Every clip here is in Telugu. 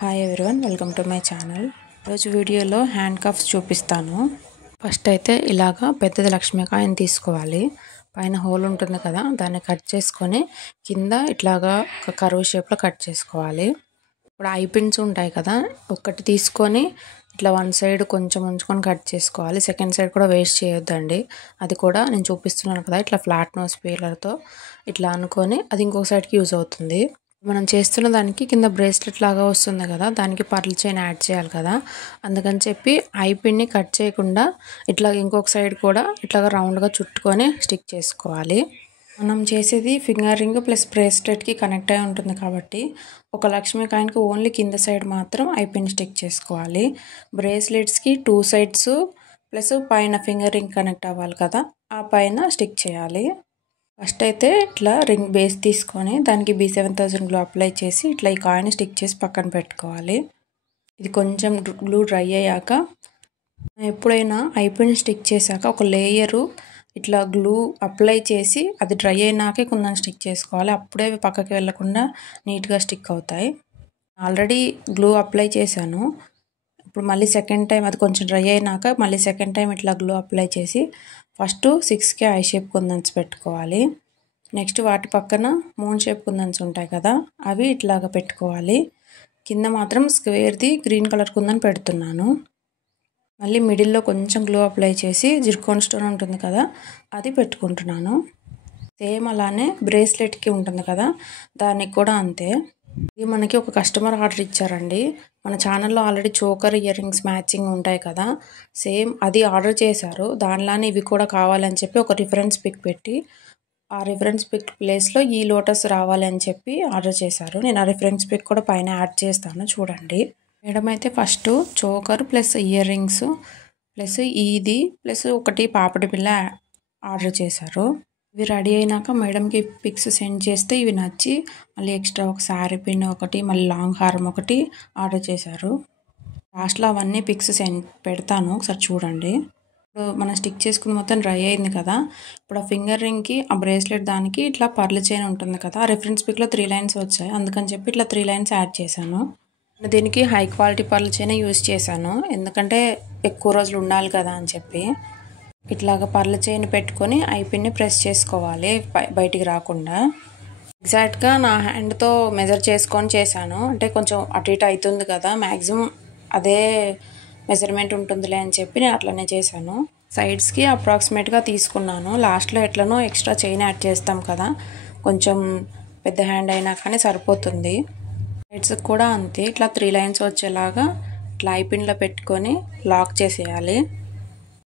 Hi everyone, welcome to my channel. ఈరోజు వీడియోలో హ్యాండ్ కఫ్స్ చూపిస్తాను. ఫస్ట్ అయితే ఇలాగా పెద్దది లక్ష్మీకాయని తీసుకోవాలి. పైన హోల్ ఉంటుంది కదా, దాన్ని కట్ చేసుకొని కింద ఇట్లాగా ఒక కర్వ్ షేప్లో కట్ చేసుకోవాలి. ఇప్పుడు ఐ పిన్స్ ఉంటాయి కదా, ఒకటి తీసుకొని ఇట్లా వన్ సైడ్ కొంచెం ఉంచుకొని కట్ చేసుకోవాలి. సెకండ్ సైడ్ కూడా వేస్ట్ చేయొద్దండి. అది కూడా నేను చూపిస్తున్నాను కదా, ఇట్లా ఫ్లాట్ నోస్ పీలర్తో ఇట్లా అనుకొని అది ఇంకొక సైడ్కి యూజ్ అవుతుంది. మనం చేస్తున్న దానికి కింద బ్రేస్లెట్ లాగా వస్తుంది కదా, దానికి పర్ల్ చైన్ యాడ్ చేయాలి కదా, అందుకని చెప్పి ఐ పిన్ని కట్ చేయకుండా ఇట్లా ఇంకొక సైడ్ కూడా ఇట్లాగా రౌండ్గా చుట్టుకొని స్టిక్ చేసుకోవాలి. మనం చేసేది ఫింగర్ రింగ్ ప్లస్ బ్రేస్లెట్కి కనెక్ట్ అయి ఉంటుంది కాబట్టి ఒక లక్ష్మీకాయనికి ఓన్లీ కింద సైడ్ మాత్రం ఐ పిన్ స్టిక్ చేసుకోవాలి. బ్రేస్లెట్స్కి టూ సైడ్స్ ప్లస్ పైన ఫింగర్ రింగ్ కనెక్ట్ అవ్వాలి కదా, ఆ పైన స్టిక్ చేయాలి. ఫస్ట్ అయితే ఇట్లా రింగ్ బేస్ తీసుకొని దానికి B7000 గ్లూ అప్లై చేసి ఇట్లా ఈ కాయిన్ స్టిక్ చేసి పక్కన పెట్టుకోవాలి. ఇది కొంచెం గ్లూ డ్రై అయ్యాక ఎప్పుడైనా ఐపిన్ స్టిక్ చేశాక ఒక లేయరు ఇట్లా గ్లూ అప్లై చేసి అది డ్రై అయినాకే కొంచెం స్టిక్ చేసుకోవాలి. అప్పుడే పక్కకి వెళ్ళకుండా నీట్గా స్టిక్ అవుతాయి. ఆల్రెడీ గ్లూ అప్లై చేశాను. ఇప్పుడు మళ్ళీ సెకండ్ టైం అది కొంచెం డ్రై అయినాక మళ్ళీ సెకండ్ టైం ఇట్లా గ్లూ అప్లై చేసి ఫస్ట్ 6కి ఐ షేప్ కుందన్స్ పెట్టుకోవాలి. నెక్స్ట్ వాటి పక్కన మూన్ షేప్ కుందన్స్ ఉంటాయి కదా, అవి ఇట్లాగా పెట్టుకోవాలి. కింద మాత్రం స్క్వేర్ది గ్రీన్ కలర్ కుందన్ పెడుతున్నాను. మళ్ళీ మిడిల్లో కొంచెం గ్లూ అప్లై చేసి జిర్కోన్ స్టోన్ ఉంటుంది కదా, అది పెట్టుకుంటున్నాను. సేమ్ అలానే బ్రేస్లెట్కి ఉంటుంది కదా, దానికి కూడా అంతే. ఇది మనకి ఒక కస్టమర్ ఆర్డర్ ఇచ్చారండి. మన ఛానల్లో already choker ear rings matching ఉంటాయి కదా, సేమ్ అది ఆర్డర్ చేశారు. దానిలానే ఇవి కూడా కావాలని చెప్పి ఒక రిఫరెన్స్ పిక్ పెట్టి ఆ రిఫరెన్స్ పిక్ ప్లేస్లో ఈ లోటస్ రావాలి అని చెప్పి ఆర్డర్ చేశారు. నేను ఆ రిఫరెన్స్ పిక్ కూడా పైన యాడ్ చేస్తాను, చూడండి. మేడం అయితే first choker plus ear rings plus ఇది ప్లస్ ఒకటి పాపడి బిళ్ళ ఆర్డర్ చేశారు. ఇవి రెడీ అయినాక మేడంకి పిక్స్ సెండ్ చేస్తే ఇవి నచ్చి మళ్ళీ ఎక్స్ట్రా ఒక శారీ పిన్ ఒకటి మళ్ళీ లాంగ్ హారం ఒకటి ఆర్డర్ చేశారు. లాస్ట్లో అవన్నీ పిక్స్ పెడతాను, ఒకసారి చూడండి. ఇప్పుడు మనం స్టిక్ చేసుకుని మొత్తం డ్రై అయింది కదా, ఇప్పుడు ఆ ఫింగర్ రింగ్కి ఆ బ్రేస్లెట్ దానికి ఇట్లా పర్ల్ చైన్ ఉంటుంది కదా, ఆ రిఫరెన్స్ పిక్లో 3 లైన్స్ వచ్చాయి, అందుకని చెప్పి ఇట్లా 3 లైన్స్ యాడ్ చేశాను. దీనికి high quality pearl chain use చేశాను, ఎందుకంటే ఎక్కువ రోజులు ఉండాలి కదా అని చెప్పి. ఇట్లాగ పర్ల్ చైన్ పెట్టుకొని ఐ పిన్ని ప్రెస్ చేసుకోవాలి బయటికి రాకుండా. ఎగ్జాక్ట్గా నా హ్యాండ్తో మెజర్ చేసుకొని చేశాను, అంటే కొంచెం అటు ఇటు అవుతుంది కదా, మ్యాక్సిమం అదే మెజర్మెంట్ ఉంటుందిలే అని చెప్పి నేను అట్లనే చేశాను. సైడ్స్కి అప్రాక్సిమేట్గా తీసుకున్నాను. లాస్ట్లో ఎట్లనో ఎక్స్ట్రా చైన్ యాడ్ చేస్తాం కదా, కొంచెం పెద్ద హ్యాండ్ అయినా కానీ సరిపోతుంది. సైడ్స్కి కూడా అంతే, ఇట్లా 3 లైన్స్ వచ్చేలాగా ఇట్లా ఐ పిన్లో పెట్టుకొని లాక్ చేసేయాలి.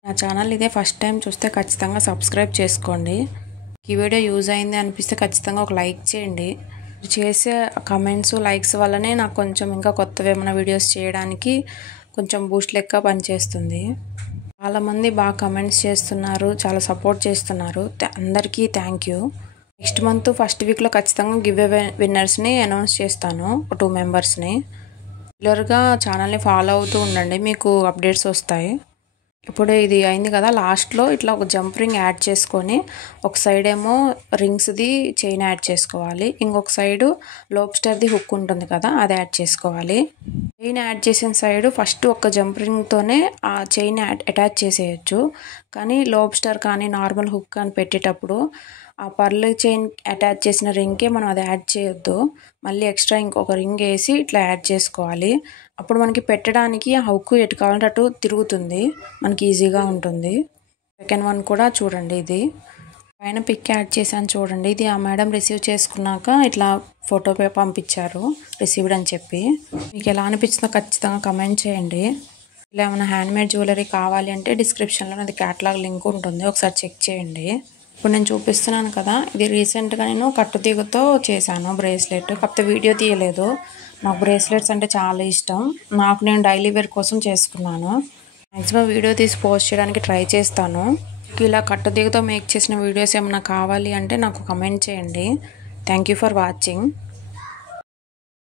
నా ఛానల్ ఇదే ఫస్ట్ టైం చూస్తే ఖచ్చితంగా సబ్స్క్రైబ్ చేసుకోండి. ఈ వీడియో యూజ్ అయింది అనిపిస్తే ఖచ్చితంగా ఒక లైక్ చేయండి. చేసే కమెంట్స్ లైక్స్ వల్లనే నాకు కొంచెం ఇంకా కొత్తవి ఏమైనా వీడియోస్ చేయడానికి కొంచెం బూస్ట్ లెక్క పనిచేస్తుంది. చాలామంది బాగా కమెంట్స్ చేస్తున్నారు, చాలా సపోర్ట్ చేస్తున్నారు, అందరికీ thank you. Next month first వీక్లో ఖచ్చితంగా గివ్ అవే విన్నర్స్ని అనౌన్స్ చేస్తాను, 2 మెంబర్స్ని. రెగ్యులర్గా ఛానల్ని ఫాలో అవుతూ ఉండండి, మీకు అప్డేట్స్ వస్తాయి. ఇప్పుడు ఇది అయింది కదా, లాస్ట్లో ఇట్లా ఒక జంప్ రింగ్ యాడ్ చేసుకొని ఒక సైడ్ ఏమో రింగ్స్ది చైన్ యాడ్ చేసుకోవాలి, ఇంకొక సైడు లోబ్స్టర్ది హుక్ ఉంటుంది కదా, అది యాడ్ చేసుకోవాలి. చైన్ యాడ్ చేసిన సైడ్ ఫస్ట్ ఒక జంప్ రింగ్తోనే ఆ చైన్ అటాచ్ చేసేయచ్చు, కానీ లోబ్స్టర్ కానీ నార్మల్ హుక్ కానీ పెట్టేటప్పుడు ఆ పర్ల్ చైన్ అటాచ్ చేసిన రింగ్కే మనం అది యాడ్ చేయొద్దు, మళ్ళీ ఎక్స్ట్రా ఇంకొక రింగ్ వేసి ఇట్లా యాడ్ చేసుకోవాలి. అప్పుడు మనకి పెట్టడానికి ఆ హుక్ ఎటు కావాలంటే అటు తిరుగుతుంది, మనకి ఈజీగా ఉంటుంది. సెకండ్ వన్ కూడా చూడండి, ఇది పైన పిక్ యాడ్ చేశాను చూడండి. ఇది ఆ మేడం రిసీవ్ చేసుకున్నాక ఇట్లా ఫోటో పంపించారు రిసీవ్డ్ అని చెప్పి. మీకు ఎలా అనిపించిందో ఖచ్చితంగా కమెంట్ చేయండి. ఇలా ఏమైనా హ్యాండ్మేడ్ జ్యువెలరీ కావాలి అంటే డిస్క్రిప్షన్లో అది క్యాటలాగ్ లింక్ ఉంటుంది, ఒకసారి చెక్ చేయండి. ఇప్పుడు నేను చూపిస్తున్నాను కదా, ఇది రీసెంట్గా నేను కట్టుతీగతో చేశాను బ్రేస్లెట్, కాకపోతే వీడియో తీయలేదు. నాకు బ్రేస్లెట్స్ అంటే చాలా ఇష్టం, నాకు నేను డైలీ వేర్ కోసం చేసుకున్నాను. మ్యాక్సిమం వీడియో తీసి పోస్ట్ చేయడానికి ట్రై చేస్తాను. ఇలా కట్టుతీగతో మేక్ చేసిన వీడియోస్ ఏమైనా కావాలి అంటే నాకు కమెంట్ చేయండి. Thank you for watching.